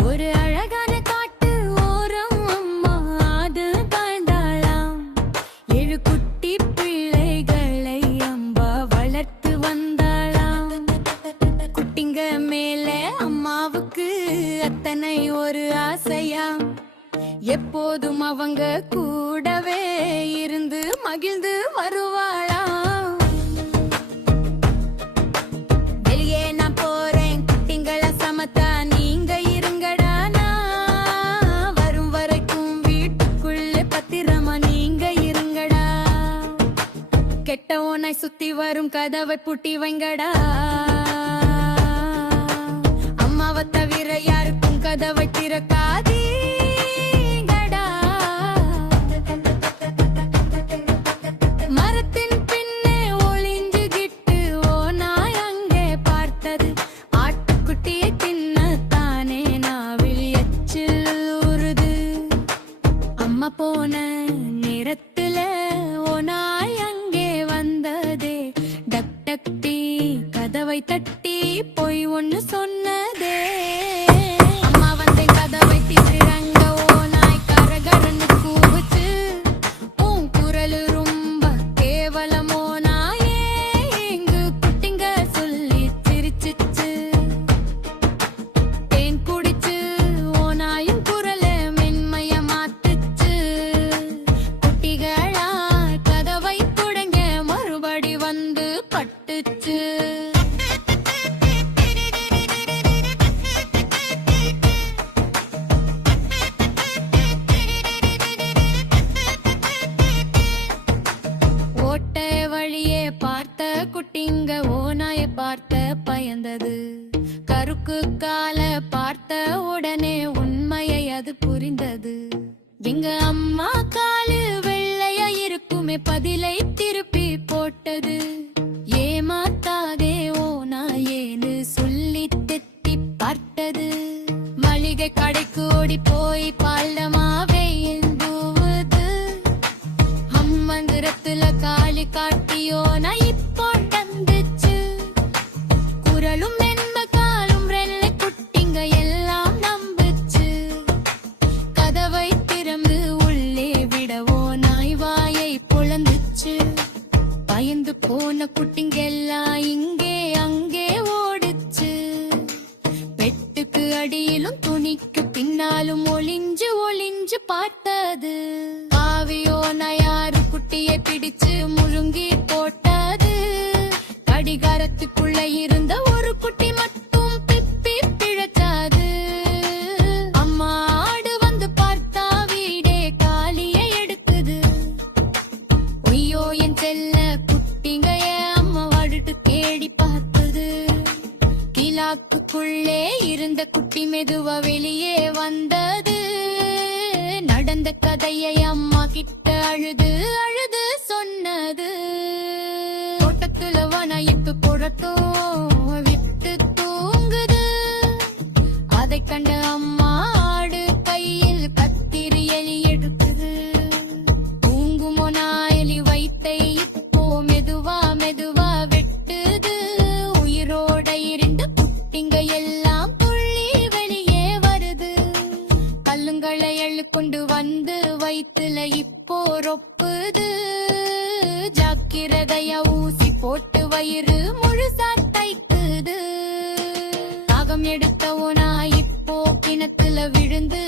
ஒரு அழகான காட்டு ஓரம் அம்மா அது வாழ்ந்தாளாம். 7 குட்டி பிள்ளைகளை அம்பா வளர்த்து வந்தாளாம். குட்டிங்க மேல அம்மாவுக்கு அத்தனை ஒரு ஆசையாம். எப்போதும் அவங்க கூடவே இருந்து மகிழ்ந்து வருவாளாம். வெளியே நான் போறேன், குட்டிங்கள சமத்தா நீங்க இருங்கடா. நான் வரும் வரைக்கும் வீட்டுக்குள்ள பத்திரமா நீங்க இருங்கடா. கெட்ட ஓனாய் சுத்தி வரும் கதவை பூட்டி வைங்கடா. அம்மாவை தவிர யாருக்கும் கதவை திறக்காதீங்கடா. மரத்தின் பின்னே ஒளிஞ்சுகிட்டு ஓநாய் அங்கே பார்த்தது. ஆட்டுக்குட்டியை தின்னத்தானே நாவில் எச்சில் ஊறுது. அம்மா போன நேரத்துல ஓநாய் அங்கே வந்ததே. டக் டக் டீ கதவை தட்டி போய் ஒன்னு சொன்னதே. அம்மா வந்து கதவை திட்டுறாங்க. ஓநாய் கரகரன்னு கூவுச்சு. உன் குரல் ரொம்ப கேவலம் ஓநாயே, எங்கு குட்டிங்க சொல்லி சிரிச்சிச்சு. தேன் குடிச்சு ஓநாயும் குரல மென்மைய மாத்துச்சு. குட்டிகளா கதவை தொடங்க மறுபடி வந்து பட்டுச்சு. ஓட்டை வழியே பார்த்த குட்டிங்க ஓநாயை பார்த்த பயந்தது. கருக்கு கால பார்த்த உடனே உண்மையை அது புரிந்தது. எங்க அம்மா காலு வெள்ளையா இருக்குமே பதிலை திருப்பி போட்டது. ஏமாத்தாதே ஓநாயேன்னு சொல்லி தெத்தி பார்த்தது. மளிகை கடைக்கு ஓடி போய் பால்டமாவே எழும்புவது. அம்மந்திரத்துல காலி காட்டியோ நான் இப்போ தந்துச்சு. குரலும் மென்ம காலும் ரெல்லை குட்டிங்க எல்லாம் நம்புச்சு. கதவை திறந்து உள்ளே விடவோ நாய் வாயை பொளந்துச்சு. பயந்து போன குட்டிங்க எல்லாம் இங்கே அங்கே ஓடுச்சு. பெட்டுக்கு அடியிலும் துணிக்கு பின்னாலும் ஒளிஞ்சு ஒளிஞ்சு பார்த்தது. பாவியோ நயாரு குட்டியை பிடிச்சு முழுங்கி போட்டது. கடிகாரத்துக்குள்ள இருந்த ஒரு குட்டி மட்டும் பிப்பி பிழைச்சாது. அம்மா ஆடு வந்து பார்த்தா வீடே காலியை எடுக்குது. ஐயோ என் செல்ல குட்டிங்க அம்மா வாடுட்டு தேடி பார்த்தது. கிலாக்குக்குள்ளே இருந்த குட்டி மெதுவா வெளியே வந்தது. நடந்த கதையை அம்மா கிட்ட அழுது அழுது சொன்னது. தோட்டத்துல வனாய்க்கு புறத்தும் விட்டு தூங்குது. அதை கண்ட அம்மா ஆடு கையில் கத்திரி எலி எடுக்குது. தூங்குமோ நாயலி வைத்தை இப்போ மெதுவா மெதுவா வெட்டுது. உயிரோட இருந்த குட்டிங்க எல்லாம் துள்ளி வெளியே வருது. கல்லுங்களை கொண்டு வந்து வயித்துல இப்போ ரொப்புது. ஜாக்கிரதையா ஊசி போட்டு வயிறு முழுசா தைக்குது. தாகம் எடுத்த ஓனாய் இப்போ கிணத்துல விழுந்து